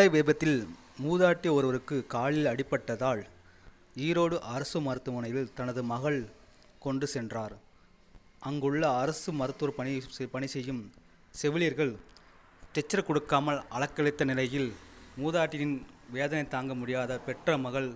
சாலை விபத்தில் மூதாட்டி ஒருவருக்கு காலில் அடிபட்டதால் ஈரோடு அரசு மருத்துவமனையில் தனது மகள் கொண்டு சென்றார். அங்குள்ள அரசு மருத்துவர் பணி செய்யும் செவிலியர்கள் ஸ்ட்ரெச்சர் கொடுக்காமல் அலக்களித்த நிலையில் மூதாட்டியின் வேதனை தாங்க முடியாத பெற்ற மகள்